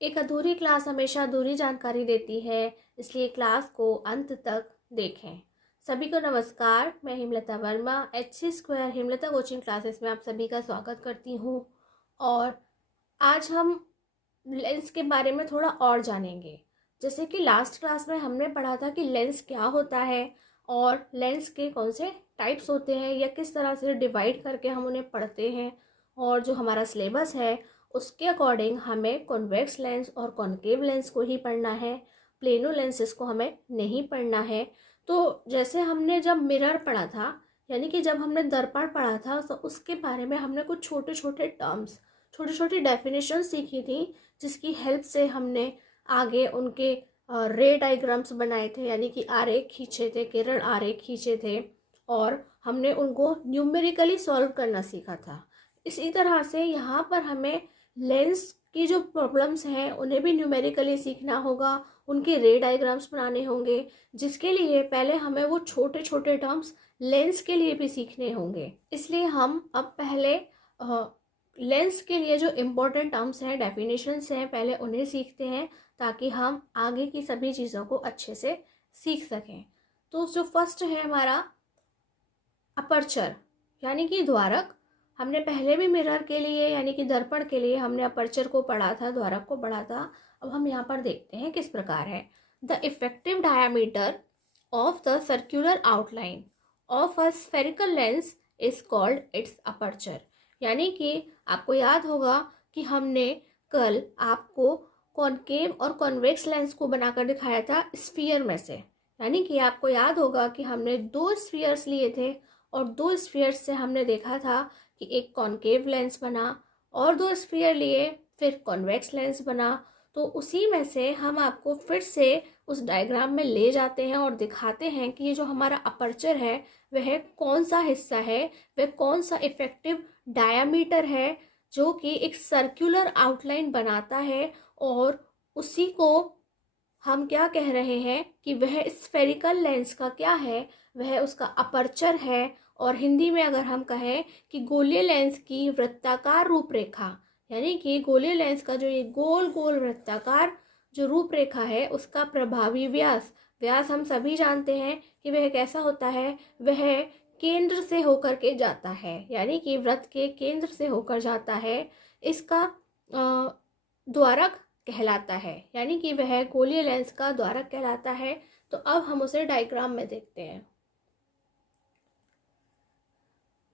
एक अधूरी क्लास हमेशा अधूरी जानकारी देती है, इसलिए क्लास को अंत तक देखें। सभी को नमस्कार, मैं Hemlata Verma HC² Hemlata coaching classes में आप सभी का स्वागत करती हूँ। और आज हम लेंस के बारे में थोड़ा और जानेंगे। जैसे कि लास्ट क्लास में हमने पढ़ा था कि लेंस क्या होता है और लेंस के कौन से टाइप्स होते हैं या किस तरह से डिवाइड करके हम उन्हें पढ़ते हैं, और जो हमारा सिलेबस है उसके अकॉर्डिंग हमें कॉन्वेक्स लेंस और कॉनकेव लेंस को ही पढ़ना है, प्लेनो लेंसेस को हमें नहीं पढ़ना है। तो जैसे हमने जब मिरर पढ़ा था, यानी कि जब हमने दर्पण पढ़ा था, तो उसके बारे में हमने कुछ छोटे छोटे टर्म्स, छोटी छोटी डेफिनेशन सीखी थी, जिसकी हेल्प से हमने आगे उनके रे डायग्राम्स बनाए थे, यानी कि आरेख खींचे थे, किरण आरेख खींचे थे, और हमने उनको न्यूमेरिकली सॉल्व करना सीखा था। इसी तरह से यहाँ पर हमें लेंस की जो प्रॉब्लम्स हैं उन्हें भी न्यूमेरिकली सीखना होगा, उनके रे डायग्राम्स बनाने होंगे, जिसके लिए पहले हमें वो छोटे छोटे टर्म्स लेंस के लिए भी सीखने होंगे। इसलिए हम अब पहले लेंस के लिए जो इम्पोर्टेंट टर्म्स हैं, डेफिनेशंस हैं, पहले उन्हें सीखते हैं, ताकि हम आगे की सभी चीज़ों को अच्छे से सीख सकें। तो जो फर्स्ट है हमारा अपर्चर, यानी कि द्वारक। हमने पहले भी मिरर के लिए यानी कि दर्पण के लिए हमने अपर्चर को पढ़ा था, द्वारक को पढ़ा था। अब हम यहाँ पर देखते हैं किस प्रकार है। The effective diameter of the circular outline of a spherical lens is called it's aperture. यानी कि आपको याद होगा कि हमने कल आपको कॉनकेव और कॉन्वेक्स लेंस को बनाकर दिखाया था स्फीयर में से। यानी कि आपको याद होगा कि हमने दो स्फीयर्स लिए थे, और दो स्फीयर्स से हमने देखा था कि एक कॉनकेव लेंस बना, और दो स्फीयर लिए फिर कॉन्वेक्स लेंस बना। तो उसी में से हम आपको फिर से उस डायग्राम में ले जाते हैं और दिखाते हैं कि ये जो हमारा अपर्चर है वह कौन सा हिस्सा है, वह कौन सा इफेक्टिव डायामीटर है जो कि एक सर्कुलर आउटलाइन बनाता है, और उसी को हम क्या कह रहे हैं कि वह स्फेरिकल लेंस का क्या है, वह उसका अपर्चर है। और हिंदी में अगर हम कहें कि गोलीय लेंस की वृत्ताकार रूपरेखा, यानी कि गोलीय लेंस का जो ये गोल गोल वृत्ताकार जो रूपरेखा है उसका प्रभावी व्यास, व्यास हम सभी जानते हैं कि वह कैसा होता है, वह केंद्र से होकर के जाता है, यानी कि वृत्त के केंद्र से होकर जाता है। इसका द्वारक कहलाता है, यानी कि वह गोलीय लेंस का द्वारक कहलाता है। तो अब हम उसे डायग्राम में देखते हैं।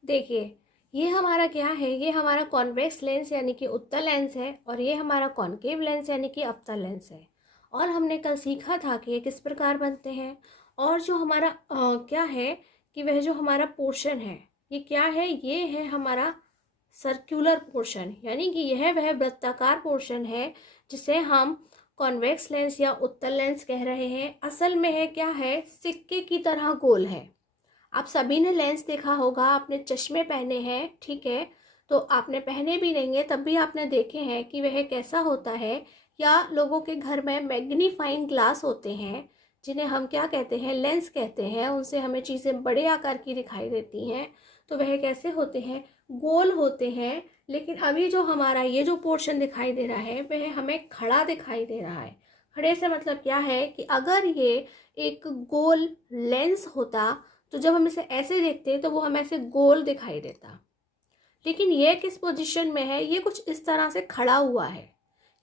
देखिए, ये हमारा क्या है, ये हमारा कॉन्वेक्स लेंस यानी कि उत्तल लेंस है, और ये हमारा कॉनकेव लेंस यानी कि अवतल लेंस है। और हमने कल सीखा था कि ये किस प्रकार बनते हैं। और जो हमारा क्या है कि वह जो हमारा पोर्शन है, ये क्या है, ये है हमारा सर्कुलर पोर्शन, यानी कि यह वह वृत्ताकार पोर्शन है जिसे हम कॉन्वेक्स लेंस या उत्तल लेंस कह रहे हैं। असल में है क्या है, सिक्के की तरह गोल है। आप सभी ने लेंस देखा होगा, आपने चश्मे पहने हैं, ठीक है, तो आपने पहने भी नहीं है तब भी आपने देखे हैं कि वह कैसा होता है। या लोगों के घर में मैग्नीफाइंग ग्लास होते हैं, जिन्हें हम क्या कहते हैं, लेंस कहते हैं, उनसे हमें चीज़ें बड़े आकार की दिखाई देती हैं। तो वह कैसे होते हैं, गोल होते हैं। लेकिन अभी जो हमारा ये जो पोर्शन दिखाई दे रहा है वह हमें खड़ा दिखाई दे रहा है। खड़े से मतलब क्या है कि अगर ये एक गोल लेंस होता तो जब हम इसे ऐसे देखते हैं तो वो हमें ऐसे गोल दिखाई देता। लेकिन ये किस पोजीशन में है, ये कुछ इस तरह से खड़ा हुआ है,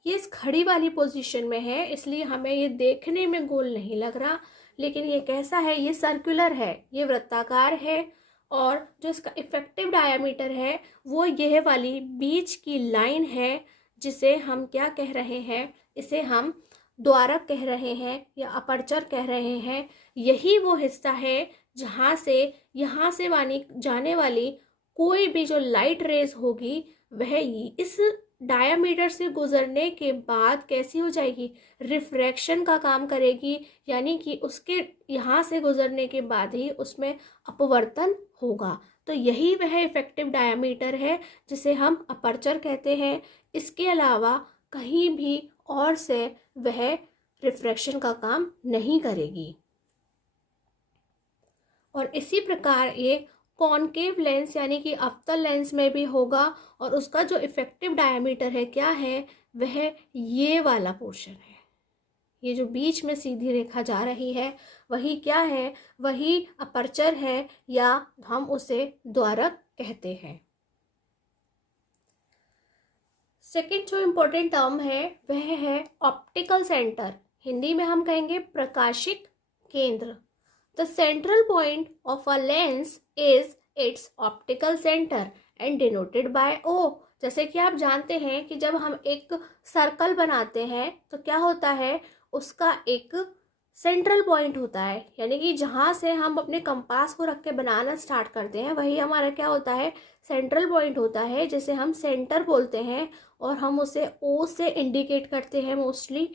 ये इस खड़ी वाली पोजीशन में है, इसलिए हमें ये देखने में गोल नहीं लग रहा। लेकिन ये कैसा है, ये सर्कुलर है, ये वृत्ताकार है। और जो इसका इफेक्टिव डायामीटर है वो यह वाली बीच की लाइन है, जिसे हम क्या कह रहे हैं, इसे हम द्वारक कह रहे हैं या अपर्चर कह रहे हैं। यही वो हिस्सा है जहाँ से यहाँ से वानी जाने वाली कोई भी जो लाइट रेज होगी वह इस डायामीटर से गुजरने के बाद कैसी हो जाएगी, रिफ्रैक्शन का काम करेगी, यानी कि उसके यहाँ से गुजरने के बाद ही उसमें अपवर्तन होगा। तो यही वह इफेक्टिव डायामीटर है जिसे हम अपर्चर कहते हैं। इसके अलावा कहीं भी और से वह रिफ्रैक्शन का काम नहीं करेगी। और इसी प्रकार ये कॉनकेव लेंस यानी कि अवतल लेंस में भी होगा, और उसका जो इफेक्टिव डायमीटर है क्या है, वह ये वाला पोर्शन है। ये जो बीच में सीधी रेखा जा रही है वही क्या है, वही अपर्चर है या हम उसे द्वारक कहते हैं। सेकेंड जो इम्पोर्टेंट टर्म है वह है ऑप्टिकल सेंटर। हिंदी में हम कहेंगे प्रकाशिक केंद्र। The central point of a lens is its optical centre and denoted by O. जैसे कि आप जानते हैं कि जब हम एक सर्कल बनाते हैं तो क्या होता है, उसका एक सेंट्रल पॉइंट होता है, यानी कि जहाँ से हम अपने कंपास को रख के बनाना स्टार्ट करते हैं वही हमारा क्या होता है, सेंट्रल पॉइंट होता है, जिसे हम सेंटर बोलते हैं और हम उसे ओ से इंडिकेट करते हैं मोस्टली।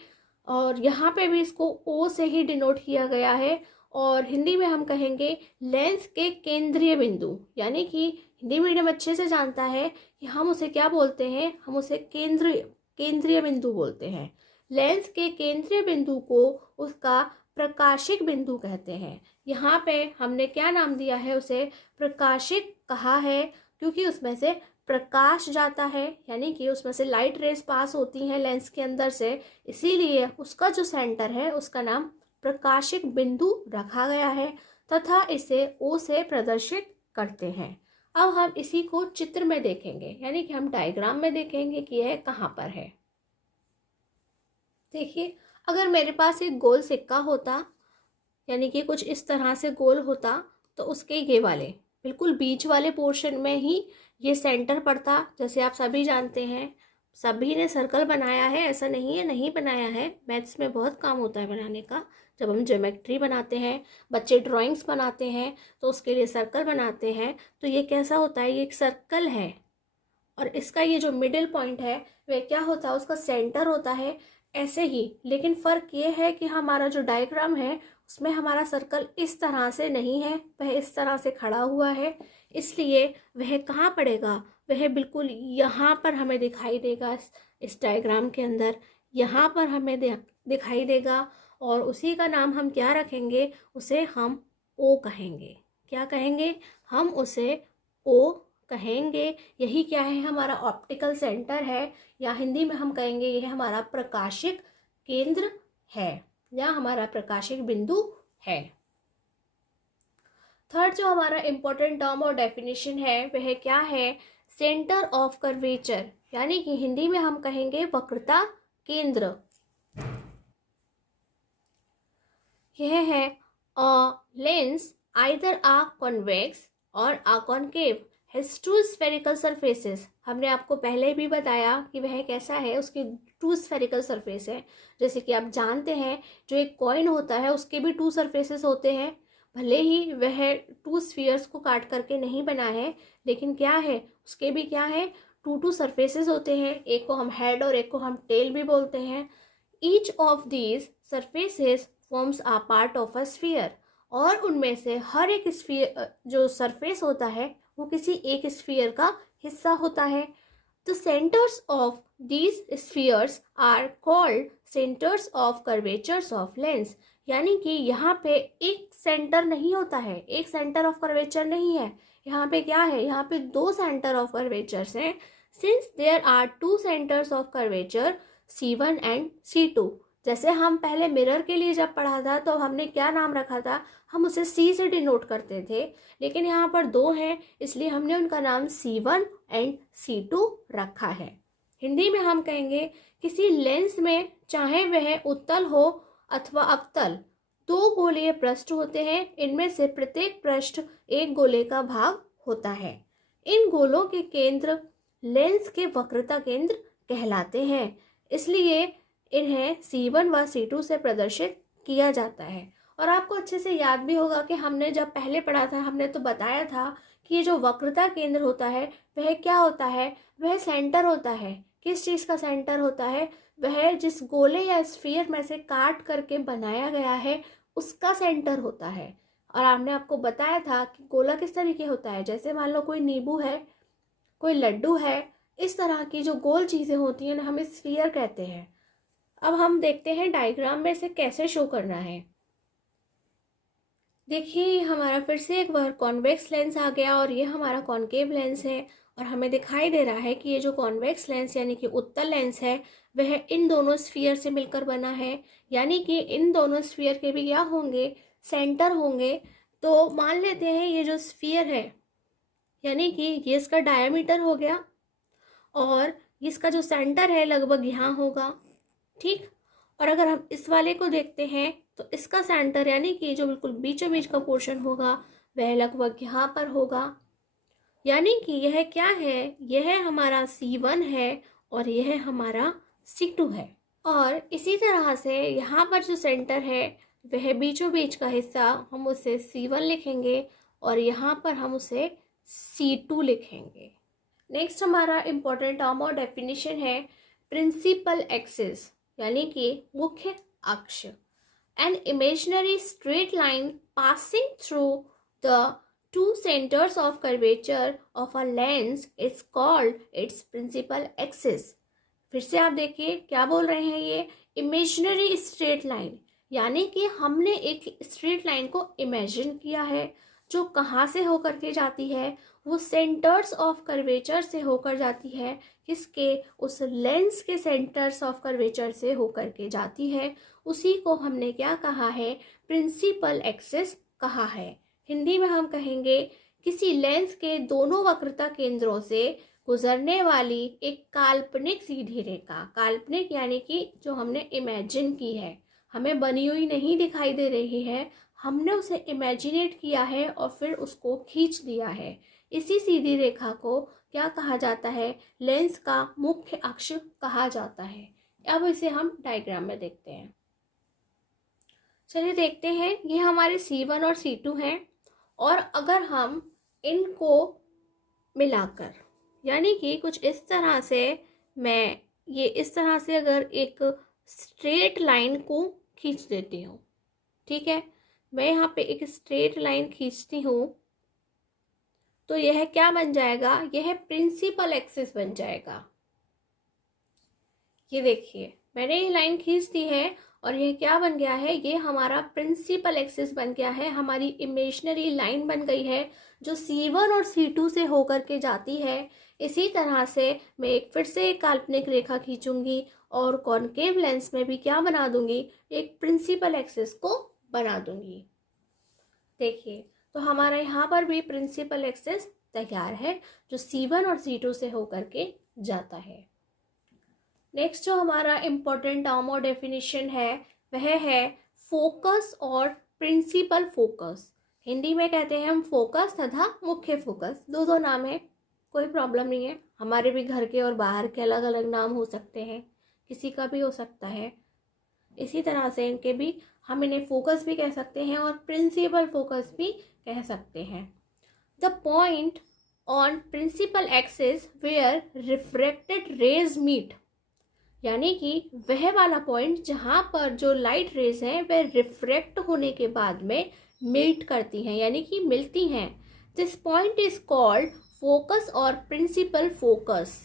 और यहाँ पे भी इसको ओ से ही डिनोट किया गया है। और हिंदी में हम कहेंगे लेंस के केंद्रीय बिंदु, यानी कि हिंदी मीडियम अच्छे से जानता है कि हम उसे क्या बोलते हैं, हम उसे केंद्रीय बिंदु बोलते हैं। लेंस के केंद्रीय बिंदु को उसका प्रकाशिक बिंदु कहते हैं। यहाँ पे हमने क्या नाम दिया है, उसे प्रकाशिक कहा है क्योंकि उसमें से प्रकाश जाता है, यानी कि उसमें से लाइट रेज पास होती हैं लेंस के अंदर से, इसीलिए उसका जो सेंटर है उसका नाम प्रकाशिक बिंदु रखा गया है तथा इसे ओ से प्रदर्शित करते हैं। अब हम इसी को चित्र में देखेंगे, यानी कि हम डायग्राम में देखेंगे कि यह कहाँ पर है। देखिए, अगर मेरे पास एक गोल सिक्का होता, यानी कि कुछ इस तरह से गोल होता, तो उसके ये वाले बिल्कुल बीच वाले पोर्शन में ही ये सेंटर पड़ता। जैसे आप सभी जानते हैं, सभी ने सर्कल बनाया है, ऐसा नहीं है नहीं बनाया है, मैथ्स में बहुत काम होता है बनाने का। जब हम ज्योमेट्री बनाते हैं, बच्चे ड्राइंग्स बनाते हैं तो उसके लिए सर्कल बनाते हैं, तो ये कैसा होता है, ये एक सर्कल है और इसका ये जो मिडिल पॉइंट है वह क्या होता है, उसका सेंटर होता है। ऐसे ही, लेकिन फ़र्क ये है कि हमारा जो डायग्राम है उसमें हमारा सर्कल इस तरह से नहीं है, वह इस तरह से खड़ा हुआ है, इसलिए वह कहाँ पड़ेगा, वह बिल्कुल यहाँ पर हमें दिखाई देगा। इस डायग्राम के अंदर यहाँ पर हमें दिखाई देगा और उसी का नाम हम क्या रखेंगे, उसे हम ओ कहेंगे। क्या कहेंगे, हम उसे ओ कहेंगे। यही क्या है, हमारा ऑप्टिकल सेंटर है, या हिंदी में हम कहेंगे यह हमारा प्रकाशिक केंद्र है या हमारा प्रकाशिक बिंदु है। थर्ड जो हमारा इंपॉर्टेंट टर्म और डेफिनेशन है वह क्या है, सेंटर ऑफ कर्वेचर, यानी कि हिंदी में हम कहेंगे वक्रता केंद्र। यह है a lens either a convex और a concave has two spherical surfaces. हमने आपको पहले भी बताया कि वह कैसा है, उसके टू स्फेरिकल सरफेस है। जैसे कि आप जानते हैं जो एक कॉइन होता है उसके भी टू सरफेसेस होते हैं, भले ही वह टू स्फीयर्स को काट करके नहीं बना है, लेकिन क्या है, उसके भी क्या है, टू सरफेसेस होते हैं। एक को हम हेड और एक को हम टेल भी बोलते हैं। Each of these surfaces forms a part of a sphere, और उनमें से हर एक स्फीयर जो सरफेस होता है वो किसी एक स्फीयर का हिस्सा होता है। The centres of these spheres are called centres of curvatures of lens, यानी कि यहाँ पे एक सेंटर नहीं होता है, एक सेंटर ऑफ कर्वेचर नहीं है। यहाँ पे क्या है, यहाँ पे दो सेंटर ऑफ कर्वेचर्स हैं। Since there are two centres of curvature C1 and C2, जैसे हम पहले मिरर के लिए जब पढ़ा था तो हमने क्या नाम रखा था, हम उसे C से डिनोट करते थे, लेकिन यहाँ पर दो हैं इसलिए हमने उनका नाम C1 एंड C2 रखा है। हिंदी में हम कहेंगे किसी लेंस में चाहे वह उत्तल हो अथवा अवतल, दो गोलीय पृष्ठ होते हैं, इनमें से प्रत्येक पृष्ठ एक गोले का भाग होता है। इन गोलों के केंद्र लेंस के वक्रता केंद्र कहलाते हैं, इसलिए इन्हें C1 व C2 से प्रदर्शित किया जाता है। और आपको अच्छे से याद भी होगा कि हमने जब पहले पढ़ा था हमने तो बताया था कि ये जो वक्रता केंद्र होता है वह क्या होता है, वह सेंटर होता है। किस चीज़ का सेंटर होता है, वह जिस गोले या स्फीयर में से काट करके बनाया गया है उसका सेंटर होता है। और हमने आपको बताया था कि गोला किस तरीके होता है, जैसे मान लो कोई नींबू है, कोई लड्डू है, इस तरह की जो गोल चीज़ें होती हैं ना हमें स्फीयर कहते हैं। अब हम देखते हैं डायग्राम में इसे कैसे शो करना है। देखिए हमारा फिर से एक बार कॉन्वेक्स लेंस आ गया और ये हमारा कॉन्केव लेंस है और हमें दिखाई दे रहा है कि ये जो कॉन्वेक्स लेंस यानी कि उत्तल लेंस है वह इन दोनों स्फीयर से मिलकर बना है, यानी कि इन दोनों स्फीयर के भी क्या होंगे, सेंटर होंगे। तो मान लेते हैं ये जो स्फीयर है यानी कि ये इसका डायमीटर हो गया और इसका जो सेंटर है लगभग यहाँ होगा, ठीक। और अगर हम इस वाले को देखते हैं तो इसका सेंटर यानी कि जो बिल्कुल बीचों बीच का पोर्शन होगा वह लगभग यहाँ पर होगा, यानी कि यह क्या है, यह हमारा C1 है और यह हमारा C2 है। और इसी तरह से यहाँ पर जो सेंटर है वह बीचों बीच का हिस्सा हम उसे C1 लिखेंगे और यहाँ पर हम उसे C2 लिखेंगे। नेक्स्ट हमारा इम्पोर्टेंट टर्म और डेफिनेशन है प्रिंसिपल एक्सिस यानी कि मुख्य अक्ष। An imaginary straight line passing through the two centers of curvature of a lens is called its principal axis। फिर से आप देखिए क्या बोल रहे हैं, ये इमेजिनरी स्ट्रेट लाइन यानी कि हमने एक स्ट्रेट लाइन को इमेजिन किया है जो कहाँ से होकर के जाती है, वो सेंटर्स ऑफ कर्वेचर से होकर जाती है, किसके, उस लेंस के सेंटर्स ऑफ कर्वेचर से होकर के जाती है। उसी को हमने क्या कहा है, प्रिंसिपल एक्सिस कहा है। हिंदी में हम कहेंगे किसी लेंस के दोनों वक्रता केंद्रों से गुजरने वाली एक काल्पनिक सीधी रेखा, काल्पनिक यानी कि जो हमने इमेजिन की है, हमें बनी हुई नहीं दिखाई दे रही है, हमने उसे इमेजिनेट किया है और फिर उसको खींच दिया है। इसी सीधी रेखा को क्या कहा जाता है, लेंस का मुख्य अक्ष कहा जाता है। अब इसे हम डायग्राम में देखते हैं। चलिए देखते हैं, ये हमारे C1 और C2 हैं और अगर हम इनको मिलाकर यानी कि कुछ इस तरह से, मैं ये इस तरह से अगर एक स्ट्रेट लाइन को खींच देती हूँ, ठीक है, मैं यहाँ पे एक स्ट्रेट लाइन खींचती हूँ तो यह क्या बन जाएगा, यह प्रिंसिपल एक्सिस बन जाएगा। ये देखिए मैंने ये लाइन खींच दी है और यह क्या बन गया है, ये हमारा प्रिंसिपल एक्सिस बन गया है, हमारी इमेजिनरी लाइन बन गई है जो C1 और C2 से होकर के जाती है। इसी तरह से मैं एक फिर से एक काल्पनिक रेखा खींचूंगी और कॉनकेव लेंस में भी क्या बना दूंगी, एक प्रिंसिपल एक्सिस को बना दूंगी। देखिए तो हमारा यहाँ पर भी प्रिंसिपल एक्सिस तैयार है जो C1 और C2 से होकर के जाता है। नेक्स्ट जो हमारा इम्पोर्टेंट टर्म और डेफिनेशन है वह है फोकस और प्रिंसिपल फोकस। हिंदी में कहते हैं हम फोकस तथा मुख्य फोकस, दो नाम है, कोई प्रॉब्लम नहीं है। हमारे भी घर के और बाहर के अलग अलग नाम हो सकते हैं, किसी का भी हो सकता है। इसी तरह से इनके भी हम इन्हें फोकस भी कह सकते हैं और प्रिंसिपल फोकस भी कह सकते हैं। The point on principal axis where refracted rays meet, यानी कि वह वाला पॉइंट जहाँ पर जो लाइट रेज हैं वह रिफ्रैक्ट होने के बाद में मीट करती हैं यानी कि मिलती हैं। This point is called focus और principal focus.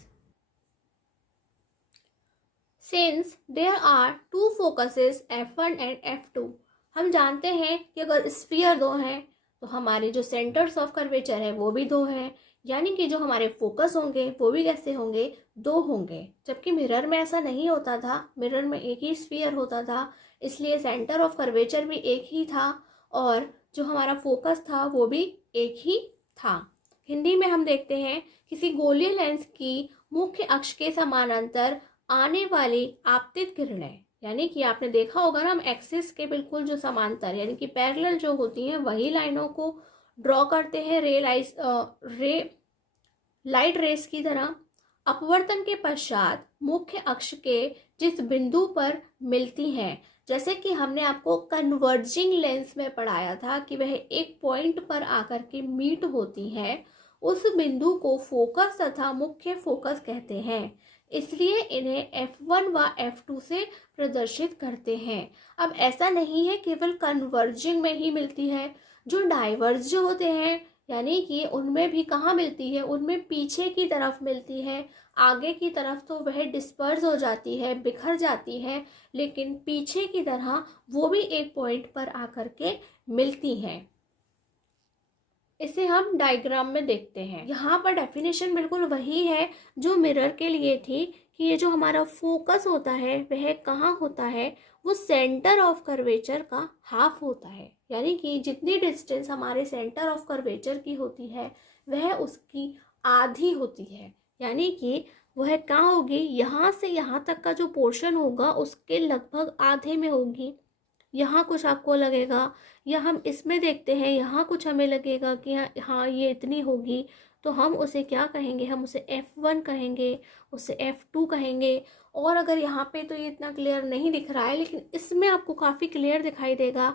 Since there are two focuses F1 and F2, हम जानते हैं कि अगर स्फीयर दो हैं तो हमारे जो सेंटर्स ऑफ कर्वेचर है वो भी दो हैं, यानी कि जो हमारे फोकस होंगे वो भी कैसे होंगे, दो होंगे। जबकि मिरर में ऐसा नहीं होता था, मिरर में एक ही स्फीयर होता था, इसलिए सेंटर ऑफ कर्वेचर भी एक ही था और जो हमारा फोकस था वो भी एक ही था। हिंदी में हम देखते हैं किसी गोलीय लेंस की मुख्य अक्ष के समानांतर आने वाली आपतित किरणें, यानी कि आपने देखा होगा ना, हम एक्सिस के बिल्कुल जो समांतर यानी कि पैरेलल जो होती हैं वही लाइनों को ड्रॉ करते हैं लाइट रेस की तरह। अपवर्तन के पश्चात मुख्य अक्ष के जिस बिंदु पर मिलती हैं, जैसे कि हमने आपको कन्वर्जिंग लेंस में पढ़ाया था कि वह एक पॉइंट पर आकर के मीट होती हैं, उस बिंदु को फोकस तथा मुख्य फोकस कहते हैं, इसलिए इन्हें F1 व F2 से प्रदर्शित करते हैं। अब ऐसा नहीं है केवल कन्वर्जिंग में ही मिलती है, जो डाइवर्ज होते हैं यानी कि उनमें भी कहाँ मिलती है, उनमें पीछे की तरफ मिलती है। आगे की तरफ तो वह डिस्पर्स हो जाती है, बिखर जाती है, लेकिन पीछे की तरह वो भी एक पॉइंट पर आकर के मिलती हैं। इसे हम डायग्राम में देखते हैं। यहाँ पर डेफिनेशन बिल्कुल वही है जो मिरर के लिए थी कि ये जो हमारा फोकस होता है वह कहाँ होता है, वो सेंटर ऑफ कर्वेचर का हाफ होता है। यानी कि जितनी डिस्टेंस हमारे सेंटर ऑफ कर्वेचर की होती है वह उसकी आधी होती है। यानी कि वह कहाँ होगी, यहाँ से यहाँ तक का जो पोर्शन होगा उसके लगभग आधे में होगी। यहाँ कुछ आपको लगेगा, या हम इसमें देखते हैं यहाँ कुछ हमें लगेगा कि हाँ ये इतनी होगी, तो हम उसे क्या कहेंगे, हम उसे F1 कहेंगे, उसे F2 कहेंगे। और अगर यहाँ पे तो ये इतना क्लियर नहीं दिख रहा है, लेकिन इसमें आपको काफ़ी क्लियर दिखाई देगा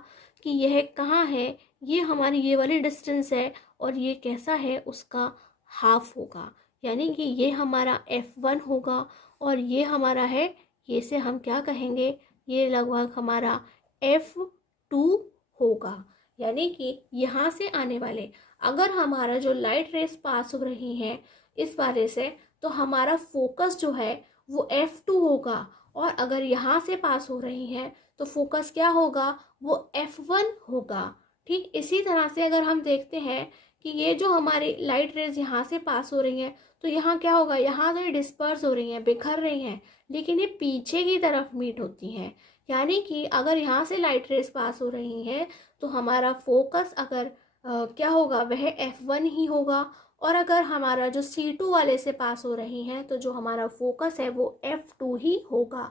कि यह कहाँ है। ये हमारी ये वाली डिस्टेंस है और ये कैसा है, उसका हाफ होगा। यानी कि ये हमारा F1 होगा और ये हमारा है, ये से हम क्या कहेंगे, ये लगभग हमारा F2 होगा। यानी कि यहाँ से आने वाले, अगर हमारा जो लाइट रेस पास हो रही हैं इस बारे से, तो हमारा फोकस जो है वो F2 होगा। और अगर यहाँ से पास हो रही हैं तो फोकस क्या होगा, वो F1 होगा। ठीक इसी तरह से अगर हम देखते हैं कि ये जो हमारी लाइट रेज यहाँ से पास हो रही हैं, तो यहाँ क्या होगा, यहाँ तो ये डिस्पर्स हो रही हैं, बिखर रही हैं, लेकिन ये पीछे की तरफ मीट होती हैं। यानी कि अगर यहाँ से लाइट रेस पास हो रही हैं तो हमारा फोकस अगर क्या होगा, वह F1 ही होगा। और अगर हमारा जो C2 वाले से पास हो रही हैं तो जो हमारा फोकस है वो F2 ही होगा।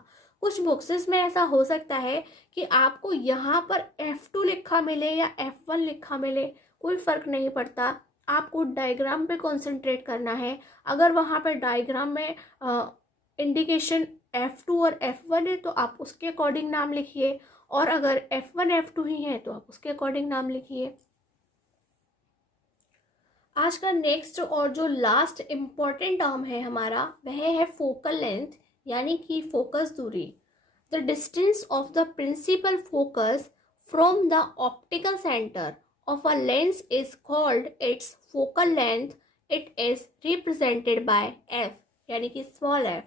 कुछ बुक्सेस में ऐसा हो सकता है कि आपको यहाँ पर F2 लिखा मिले या F1 लिखा मिले, कोई फ़र्क नहीं पड़ता, आपको डायग्राम पे कंसंट्रेट करना है। अगर वहाँ पर डायग्राम में इंडिकेशन F2 और F1 है तो आप उसके अकॉर्डिंग नाम लिखिए, और अगर F1 F2 ही है तो आप उसके अकॉर्डिंग नाम लिखिए। आज का नेक्स्ट और जो लास्ट इम्पॉर्टेंट टर्म है हमारा, वह है फोकल लेंथ, यानी कि फोकस दूरी। The distance of the principal focus from the optical centre of a lens is called its focal length. It is represented by F, यानी कि स्मॉल f।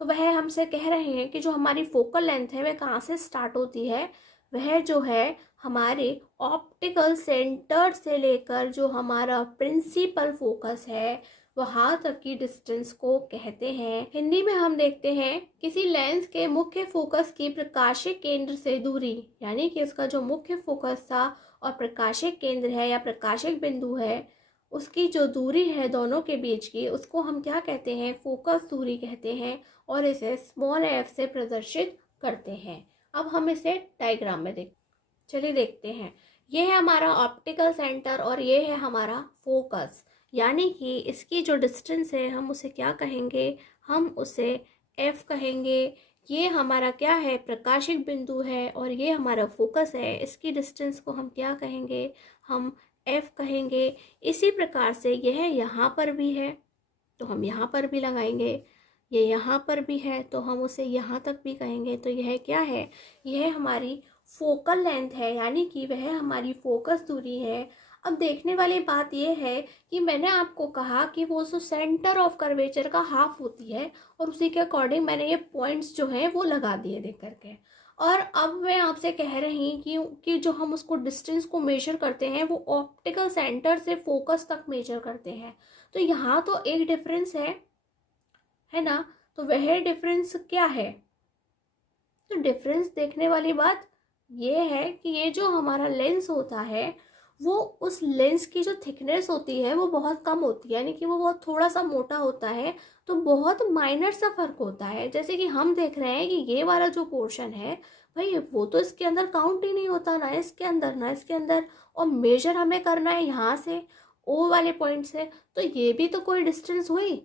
तो वह हमसे कह रहे हैं कि जो हमारी फोकल लेंथ है वह कहाँ से स्टार्ट होती है, वह जो है हमारे ऑप्टिकल सेंटर से लेकर जो हमारा प्रिंसिपल फोकस है वहाँ तक की डिस्टेंस को कहते हैं। हिंदी में हम देखते हैं किसी लेंस के मुख्य फोकस की प्रकाशिक केंद्र से दूरी, यानी कि उसका जो मुख्य फोकस था और प्रकाशिक केंद्र है या प्रकाशिक बिंदु है, उसकी जो दूरी है दोनों के बीच की, उसको हम क्या कहते हैं, फोकस दूरी कहते हैं। और इसे स्मॉल f से प्रदर्शित करते हैं। अब हम इसे डायग्राम में देखते हैं। ये है हमारा ऑप्टिकल सेंटर और ये है हमारा फोकस, यानी कि इसकी जो डिस्टेंस है हम उसे क्या कहेंगे, हम उसे F कहेंगे। ये हमारा क्या है, प्रकाशिक बिंदु है, और ये हमारा फोकस है। इसकी डिस्टेंस को हम क्या कहेंगे, हम F कहेंगे। इसी प्रकार से यह यहाँ पर भी है तो हम यहाँ पर भी लगाएंगे, ये यहाँ पर भी है तो हम उसे यहाँ तक भी कहेंगे। तो यह क्या है, यह हमारी फोकल लेंथ है, यानी कि वह हमारी फोकस दूरी है। अब देखने वाली बात यह है कि मैंने आपको कहा कि वो जो सेंटर ऑफ कर्वेचर का हाफ होती है, और उसी के अकॉर्डिंग मैंने ये पॉइंट्स जो हैं वो लगा दिए देख करके। और अब मैं आपसे कह रही कि जो हम उसको डिस्टेंस को मेजर करते हैं वो ऑप्टिकल सेंटर से फोकस तक मेजर करते हैं। तो यहाँ तो एक डिफरेंस है ना, तो वह डिफरेंस क्या है, तो डिफरेंस देखने वाली बात ये है कि ये जो हमारा लेंस होता है वो उस लेंस की जो थिकनेस होती है वो बहुत कम होती है, यानी कि वो बहुत थोड़ा सा मोटा होता है। तो बहुत माइनर सा फर्क होता है। जैसे कि हम देख रहे हैं कि ये वाला जो पोर्शन है भाई वो तो इसके अंदर काउंट ही नहीं होता, ना इसके अंदर ना इसके अंदर, और मेजर हमें करना है यहाँ से ओ वाले पॉइंट से, तो ये भी तो कोई डिस्टेंस हुई,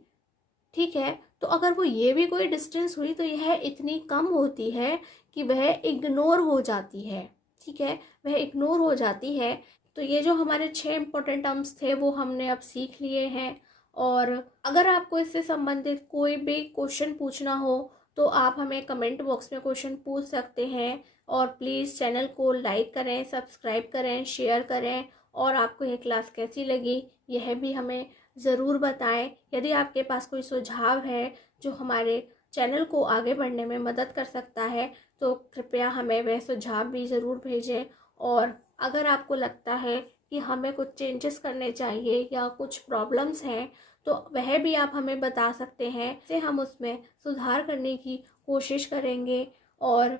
ठीक है। तो अगर वो ये भी कोई डिस्टेंस हुई तो यह इतनी कम होती है कि वह इग्नोर हो जाती है, ठीक है, वह इग्नोर हो जाती है। तो ये जो हमारे 6 इंपॉर्टेंट टर्म्स थे वो हमने अब सीख लिए हैं। और अगर आपको इससे संबंधित कोई भी क्वेश्चन पूछना हो तो आप हमें कमेंट बॉक्स में क्वेश्चन पूछ सकते हैं। और प्लीज़ चैनल को लाइक करें, सब्सक्राइब करें, शेयर करें और आपको यह क्लास कैसी लगी यह भी हमें ज़रूर बताएं। यदि आपके पास कोई सुझाव है जो हमारे चैनल को आगे बढ़ने में मदद कर सकता है तो कृपया हमें वह सुझाव भी ज़रूर भेजें। और अगर आपको लगता है कि हमें कुछ चेंजेस करने चाहिए या कुछ प्रॉब्लम्स हैं तो वह भी आप हमें बता सकते हैं, से हम उसमें सुधार करने की कोशिश करेंगे। और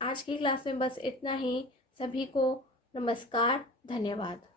आज की क्लास में बस इतना ही। सभी को नमस्कार, धन्यवाद।